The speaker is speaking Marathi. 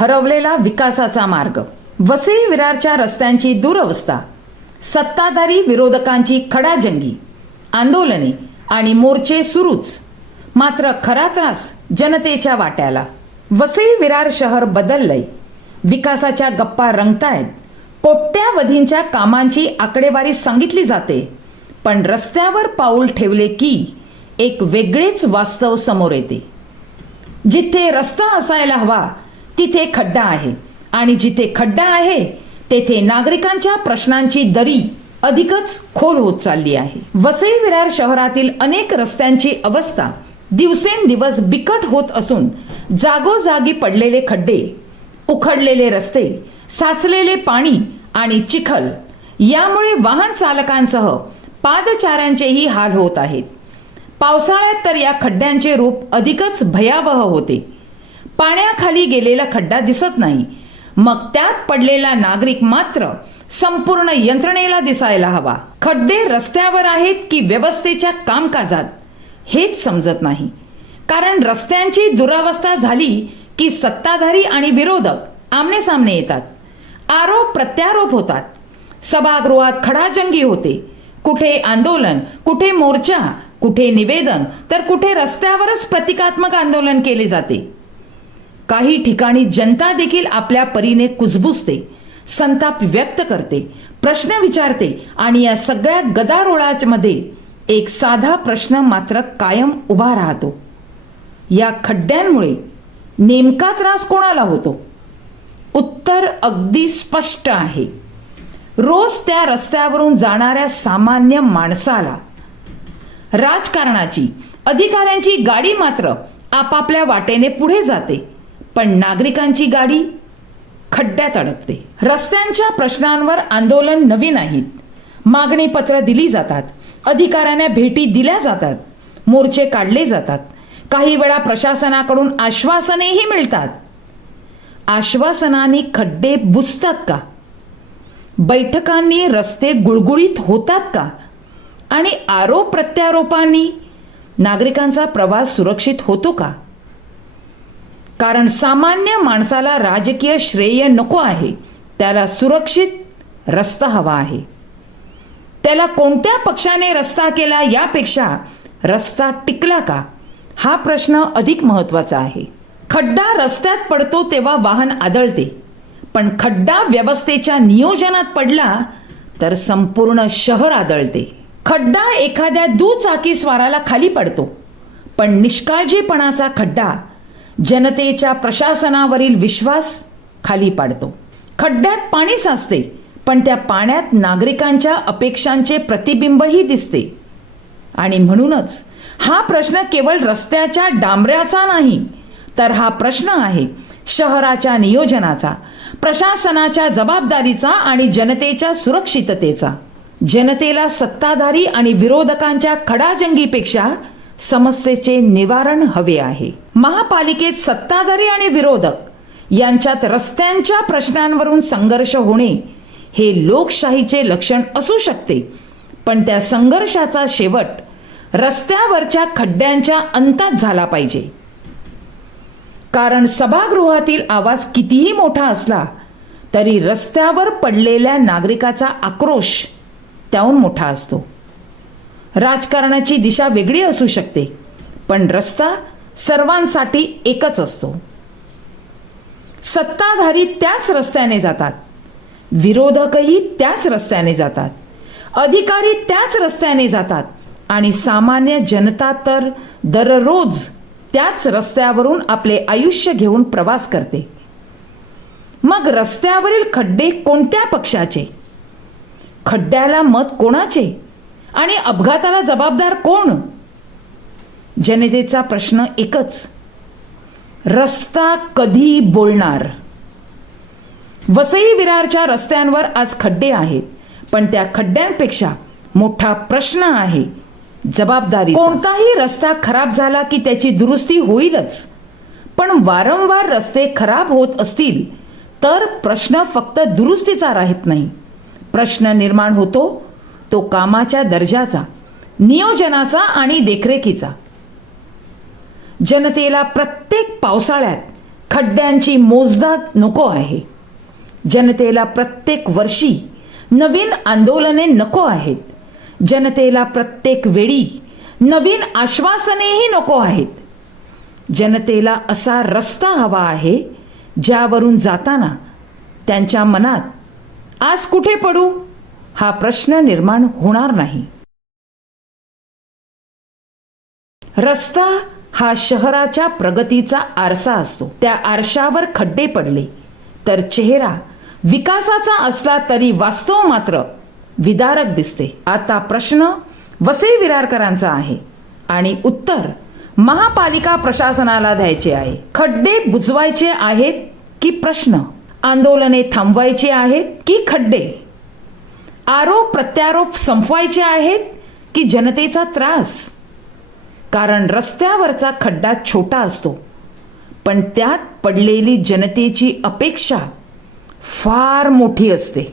हरवलेला विकासाचा मार्ग, वसई विरारच्या रस्त्यांची दुरवस्था, सत्ताधारी विरोधकांची खडाजंगी, आंदोलने आणि मोर्चे सुरूच, मात्र खरा त्रास जनतेच्या वाट्याला. वसई विरार शहर बदललंय, विकासाच्या गप्पा रंगतायत, कोट्यावधींच्या कामांची आकडेवारी सांगितली जाते, पण रस्त्यावर पाऊल ठेवले की एक वेगळेच वास्तव समोर येते. जिथे रस्ता असायला हवा तिथे खड्डा आहे, आणि जिथे खड्डा आहे तेथे नागरिकांच्या प्रश्नांची दरी अधिकच खोल होत चालली आहे. वसई विरार शहरातील अनेक रस्त्यांची अवस्था दिवसेंदिवस बिकट होत असून जागोजागी पडलेले खड्डे, उखडलेले रस्ते, साचलेले पाणी आणि चिखल यामुळे वाहन चालकांसह पादचाऱ्यांचेही हाल होत आहेत. पावसाळ्यात तर या खड्ड्यांचे रूप अधिकच भयावह होते. पाण्याखाली गेलेला खड्डा दिसत नाही, मग त्यात पडलेला नागरिक मात्र संपूर्ण यंत्रणेला दिसायला हवा. खड्डे रस्त्यावर आहेत की व्यवस्थेच्या कामकाजात हेच समजत नाही. कारण रस्त्यांची दुरावस्था झाली की सत्ताधारी आणि विरोधक आमने सामने येतात, आरोप प्रत्यारोप होतात, सभागृहात खडाजंगी होते, कुठे आंदोलन, कुठे मोर्चा, कुठे निवेदन, तर कुठे रस्त्यावरच प्रतिकात्मक आंदोलन केले जाते. काही ठिकाणी जनता देखील आपल्या परीने कुजबुजते, संताप व्यक्त करते, प्रश्न विचारते, आणि या सगळ्या गदारोळामध्ये एक साधा प्रश्न मात्र कायम उभा राहतो. या खड्ड्यांमुळे नेमका त्रास कोणाला होतो? उत्तर अगदी स्पष्ट आहे. रोज त्या रस्त्यावरून जाणाऱ्या सामान्य माणसाला. राजकारणाची, अधिकाऱ्यांची गाडी मात्र आपापल्या वाटेने पुढे जाते, पण नागरिकांची गाडी खड्ड्यात अडकते. रस्त्यांच्या प्रश्नांवर आंदोलन नवी नाहीत. मागणी पत्र दिली जातात, अधिकाऱ्यांना भेटी दिल्या जातात, मोर्चे काढले जातात, काही वेळा प्रशासनाकडून आश्वासनेही मिळतात. आश्वासनांनी खड्डे बुजतात का? बैठकांनी रस्ते गुळगुळीत होतात का? आणि आरोप प्रत्यारोपांनी नागरिकांचा प्रवास सुरक्षित होतो का? कारण सामान्य माणसाला राजकीय श्रेय नको आहे, त्याला सुरक्षित रस्ता हवा आहे. त्याला कोणत्या पक्षाने रस्ता केला यापेक्षा रस्ता टिकला का हा प्रश्न अधिक महत्त्वाचा आहे. खड्डा रस्त्यात पडतो तेव्हा वाहन आदळते, पण खड्डा व्यवस्थेच्या नियोजनात पडला तर संपूर्ण शहर आदळते. खड्डा एखाद्या दुचाकी स्वाराला खाली पडतो, पण निष्काळजीपणाचा खड्डा जनतेच्या प्रशासनावरील विश्वास खाली पाडतो. खड्ड्यात पाणी साचते, पण त्या पाण्यात नागरिकांच्या अपेक्षांचे प्रतिबिंबही दिसते. आणि म्हणूनच हा प्रश्न केवळ रस्त्याच्या डांबऱ्याचा नाही, तर हा प्रश्न आहे शहराच्या नियोजनाचा, प्रशासनाच्या जबाबदारीचा आणि जनतेच्या सुरक्षिततेचा. जनतेला सत्ताधारी आणि विरोधकांच्या खडाजंगीपेक्षा समस्येचे निवारण हवे आहे. महापालिकेत सत्ताधारी आणि विरोधक यांच्यात रस्त्यांच्या प्रश्नांवरून संघर्ष होणे हे लोकशाहीचे लक्षण असू शकते, पण त्या संघर्षाचा शेवट रस्त्यावरच्या खड्ड्यांच्या अंतात झाला पाहिजे. कारण सभागृहातील आवाज कितीही मोठा असला तरी रस्त्यावर पडलेल्या नागरिकाचा आक्रोश त्याहून मोठा असतो. राजकारणाची दिशा वेगळी असू शकते, पण रस्ता सर्वांसाठी एकच असतो. सत्ताधारी त्याच रस्त्याने जातात, विरोधकही त्याच रस्त्याने जातात, अधिकारी त्याच रस्त्याने जातात, आणि सामान्य जनता तर दररोज त्याच रस्त्यावरून आपले आयुष्य घेऊन प्रवास करते. मग रस्त्यावरील खड्डे कोणत्या पक्षाचे? खड्ड्याला मत कोणाचे? आणि अपघाताला जबाबदार कोण? जनतेचा प्रश्न एकच, रस्ता कधी बोलणार? वसई विरारच्या रस्त्यांवर आज खड्डे आहेत, पण त्या खड्ड्यांपेक्षा मोठा प्रश्न आहे जबाबदारी. कोणताही रस्ता खराब झाला की त्याची दुरुस्ती होईलच, पण वारंवार रस्ते खराब होत असतील तर प्रश्न फक्त दुरुस्तीचा राहत नाही. प्रश्न निर्माण होतो तो कामाच्या दर्जाचा, नियोजनाचा आणि देखरेखीचा. जनतेला प्रत्येक पावसाळ्यात खड्ड्यांची मोजदाद नको आहे. जनतेला प्रत्येक वर्षी नवीन आंदोलने नको आहेत. जनतेला प्रत्येक वेळी नवीन आश्वासनेही नको आहेत. जनतेला असा रस्ता हवा आहे ज्यावरून जाताना त्यांच्या मनात आज कुठे पडू हा प्रश्न निर्माण होणार नाही. रस्ता हा शहराच्या प्रगतीचा आरसा असतो. त्या आरशावर खड्डे पडले तर चेहरा विकासाचा असला तरी वास्तव मात्र विदारक दिसते. आता प्रश्न वसई विरारकरांचा आहे आणि उत्तर महापालिका प्रशासनाला द्यायचे आहे. खड्डे बुजवायचे आहेत की प्रश्न? आंदोलने थांबवायची आहेत की खड्डे? आरोप प्रत्यारोप संपवायचे आहेत की जनतेचा त्रास? कारण रस्त्यावरचा खड्डा छोटा असतो पण त्यात पडलेली जनतेची अपेक्षा फार मोठी असते.